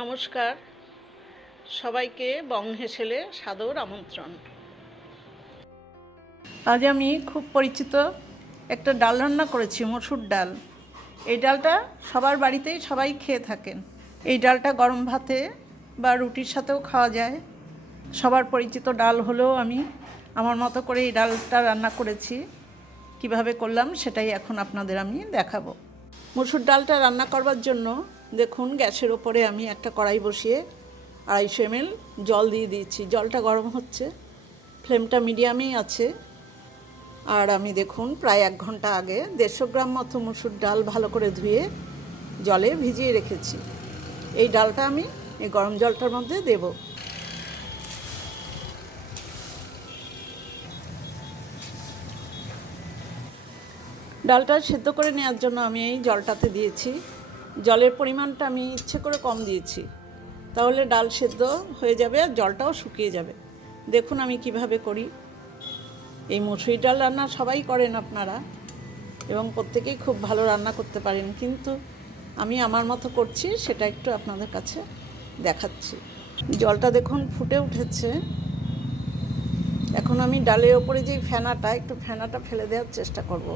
নমস্কার, সবাইকে বং হেসেলে সাদর আমন্ত্রণ। আজ আমি খুব পরিচিত একটা ডাল রান্না করেছি, মসুর ডাল। এই ডালটা সবার বাড়িতেই সবাই খেয়ে থাকেন। এই ডালটা গরম ভাতে বা রুটির সাথেও খাওয়া যায়। সবার পরিচিত ডাল হলেও আমি আমার মতো করে এই ডালটা রান্না করেছি। কিভাবে করলাম সেটাই এখন আপনাদের আমি দেখাবো। মসুর ডালটা রান্না করবার জন্য দেখুন, গ্যাসের ওপরে আমি একটা কড়াই বসিয়ে 250 ml জল দিয়ে দিয়েছি। জলটা গরম হচ্ছে, ফ্লেমটা মিডিয়ামেই আছে। আর আমি দেখুন প্রায় 1 ঘন্টা আগে 150 গ্রাম মতো মসুর ডাল ভালো করে ধুয়ে জলে ভিজিয়ে রেখেছি। এই ডালটা আমি এই গরম জলটার মধ্যে দেব। ডালটা সেদ্ধ করে নেওয়ার জন্য আমি এই জলটাতে দিয়েছি। জলের পরিমাণটা আমি ইচ্ছে করে কম দিয়েছি, তাহলে ডাল সেদ্ধ হয়ে যাবে আর জলটাও শুকিয়ে যাবে। দেখুন আমি কিভাবে করি। এই মসুর ডাল রান্না সবাই করেন আপনারা, এবং প্রত্যেকেই খুব ভালো রান্না করতে পারেন, কিন্তু আমি আমার মতো করছি, সেটা একটু আপনাদের কাছে দেখাচ্ছি। জলটা দেখুন ফুটে উঠেছে। এখন আমি ডালের ওপরে যে ফেনাটা ফেলে দেওয়ার চেষ্টা করব।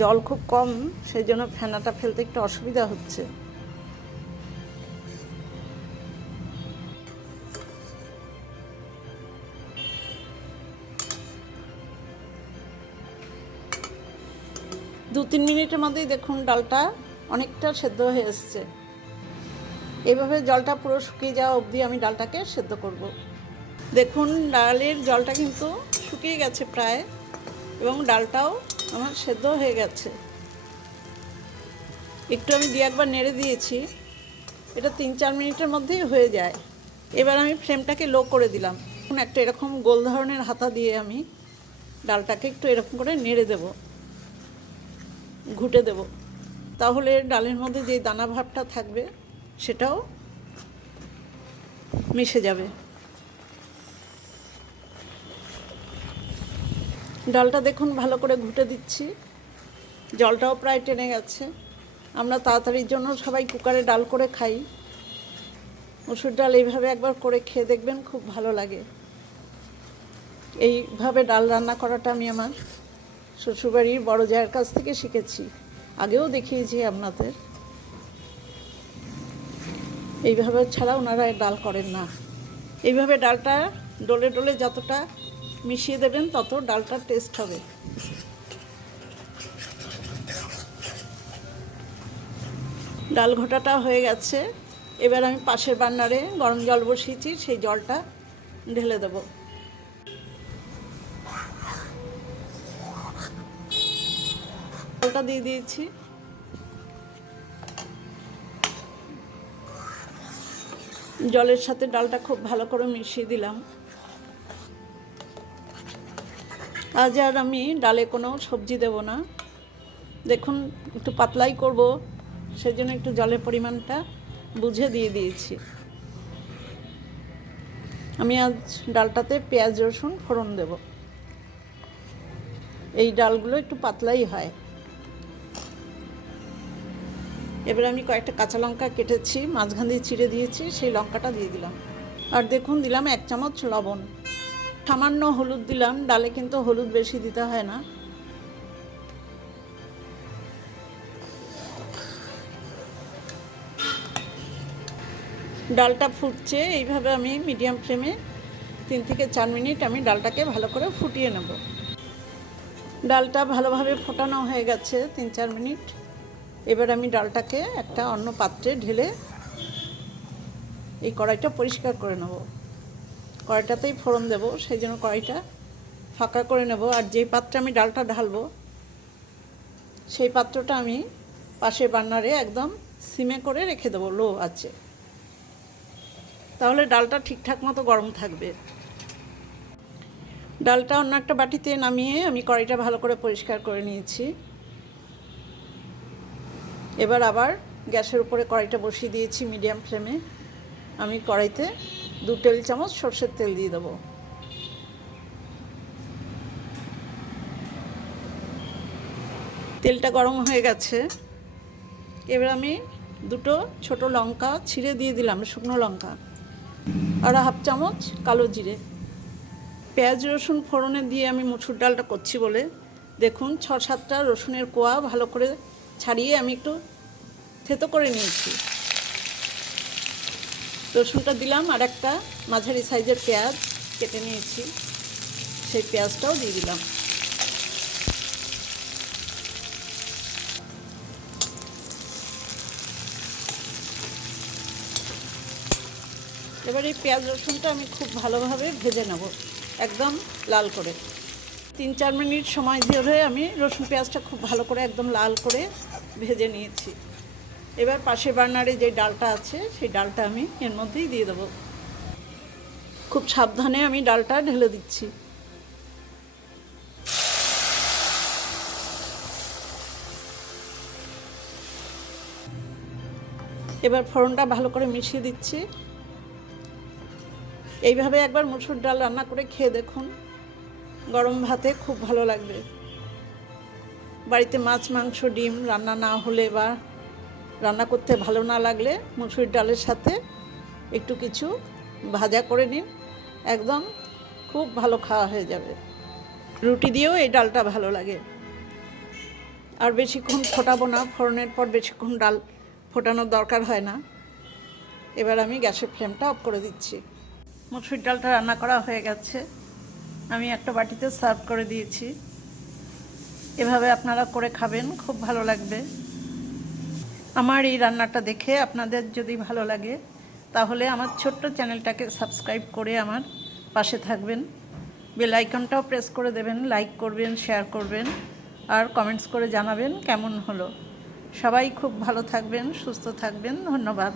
জল খুব কম, সেই জন্য ফেনাটা ফেলতে একটু অসুবিধা হচ্ছে। দু 3 মিনিটের মধ্যেই দেখুন ডালটা অনেকটা সেদ্ধ হয়ে এসছে। এইভাবে জলটা পুরো শুকিয়ে যাওয়া অবধি আমি ডালটাকে সেদ্ধ করব। দেখুন ডালের জলটা কিন্তু শুকিয়ে গেছে প্রায়, এবং ডালটাও আমার সেদ্ধ হয়ে গেছে। একটু আমি একবার নেড়ে দিয়েছি, এটা 3-4 মিনিটের মধ্যেই হয়ে যায়। এবার আমি ফ্লেমটাকে লো করে দিলাম। এখন একটা এরকম গোল ধরনের হাতা দিয়ে আমি ডালটাকে একটু এরকম করে নেড়ে দেব, ঘুটে দেব। তাহলে ডালের মধ্যে যে দানা ভাবটা থাকবে সেটাও মিশে যাবে। ডালটা দেখুন ভালো করে ঘুটে দিচ্ছি, জলটাও প্রায় টেনে গেছে। আমরা তাড়াতাড়ির জন্য সবাই কুকারে ডাল করে খাই। মসুর ডাল এইভাবে একবার করে খেয়ে দেখবেন, খুব ভালো লাগে। এইভাবে ডাল রান্না করাটা আমি আমার শ্বশুরবাড়ির বড় জায়ের কাছ থেকে শিখেছি। আগেও দেখিয়েছি আপনাদের। এইভাবে ছাড়া ওনারা ডাল করেন না। এইভাবে ডালটা ডলে ডলে যতটা মিশিয়ে দেবেন তত ডালটার টেস্ট হবে। ডাল ঘোটাটা হয়ে গেছে। এবার আমি পাশের বান্নারে গরম জল বসিয়েছি, সেই জলটা ঢেলে দেব। জলটা দিয়ে দিয়েছি। জলের সাথে ডালটা খুব ভালো করে মিশিয়ে দিলাম। আজ আর আমি ডালে কোনো সবজি দেব না। দেখুন একটু পাতলাই করব, সেজন্য একটু জলের পরিমাণটা বুঝে দিয়ে দিয়েছি। আমি আজ ডালটাতে পেঁয়াজ রসুন ফোড়ন দেব। এই ডালগুলো একটু পাতলাই হয়। এবার আমি কয়েকটা কাঁচা লঙ্কা কেটেছি, মাঝখান দিয়ে চিড়ে দিয়েছি, সেই লঙ্কাটা দিয়ে দিলাম। আর দেখুন দিলাম 1 চামচ লবণ। সামান্য হলুদ দিলাম, ডালে কিন্তু হলুদ বেশি দিতে হয় না। ডালটা ফুটছে, এইভাবে আমি মিডিয়াম ফ্লেমে 3 থেকে 4 মিনিট আমি ডালটাকে ভালো করে ফুটিয়ে নেব। ডালটা ভালোভাবে ফোটানো হয়ে গেছে 3-4 মিনিট। এবার আমি ডালটাকে একটা অন্য পাত্রে ঢেলে এই কড়াইটা পরিষ্কার করে নেব। কড়াইটাতেই ফোড়ন দেব, সেই জন্য কড়াইটা ফাঁকা করে নেব। আর যেই পাত্রে আমি ডালটা ঢালবো সেই পাত্রটা আমি পাশের বান্নারে একদম সিমে করে রেখে দেবো, লো আছে, তাহলে ডালটা ঠিকঠাক মতো গরম থাকবে। ডালটা অন্য একটা বাটিতে নামিয়ে আমি কড়াইটা ভালো করে পরিষ্কার করে নিয়েছি। এবার আবার গ্যাসের উপরে কড়াইটা বসিয়ে দিয়েছি মিডিয়াম ফ্লেমে। আমি কড়াইতে 2 টেবিল চামচ সরষের তেল দিয়ে দেবো। তেলটা গরম হয়ে গেছে। এবার আমি দুটো ছোট লঙ্কা ছিঁড়ে দিয়ে দিলাম, শুকনো লঙ্কা, আর হাফ চামচ কালো জিরে। পেঁয়াজ রসুন ফোড়নে দিয়ে আমি মসুর ডালটা করছি বলে দেখুন 6-7টা রসুনের কোয়া ভালো করে ছাড়িয়ে আমি একটু থেতো করে নিয়েছি। রসুনটা দিলাম, আর একটা মাঝারি সাইজের পেঁয়াজ কেটে নিয়েছি, সেই পেঁয়াজটাও দিয়ে দিলাম। এবার এই পেঁয়াজ রসুনটা আমি খুব ভালোভাবে ভেজে নেব, একদম লাল করে। 3-4 মিনিট সময় ধরে আমি রসুন পেঁয়াজটা খুব ভালো করে একদম লাল করে ভেজে নিয়েছি। এবার পাশের বার্নারে যে ডালটা আছে সেই ডালটা আমি এর মধ্যেই দিয়ে দেবো। খুব সাবধানে আমি ডালটা ঢেলে দিচ্ছি। এবার ফোড়নটা ভালো করে মিশিয়ে দিচ্ছি। এইভাবে একবার মসুর ডাল রান্না করে খেয়ে দেখুন, গরম ভাতে খুব ভালো লাগবে। বাড়িতে মাছ মাংস ডিম রান্না না হলে বা রান্না করতে ভালো না লাগলে মসুর ডালের সাথে একটু কিছু ভাজা করে নিন, একদম খুব ভালো খাওয়া হয়ে যাবে। রুটি দিয়েও এই ডালটা ভালো লাগে। আর বেশিক্ষণ ফোটাবো না, ফোড়নের পর বেশিক্ষণ ডাল ফোটানোর দরকার হয় না। এবার আমি গ্যাসের ফ্লেমটা অফ করে দিচ্ছি। মসুর ডালটা রান্না করা হয়ে গেছে, আমি একটা বাটিতে সার্ভ করে দিয়েছি। এভাবে আপনারা করে খাবেন, খুব ভালো লাগবে। আমার এই রান্নাটা দেখে আপনাদের যদি ভালো লাগে তাহলে আমার ছোট্ট চ্যানেলটাকে সাবস্ক্রাইব করে আমার পাশে থাকবেন। বেল আইকনটাও প্রেস করে দেবেন, লাইক করবেন, শেয়ার করবেন, আর কমেন্টস করে জানাবেন কেমন হলো। সবাই খুব ভালো থাকবেন, সুস্থ থাকবেন। ধন্যবাদ।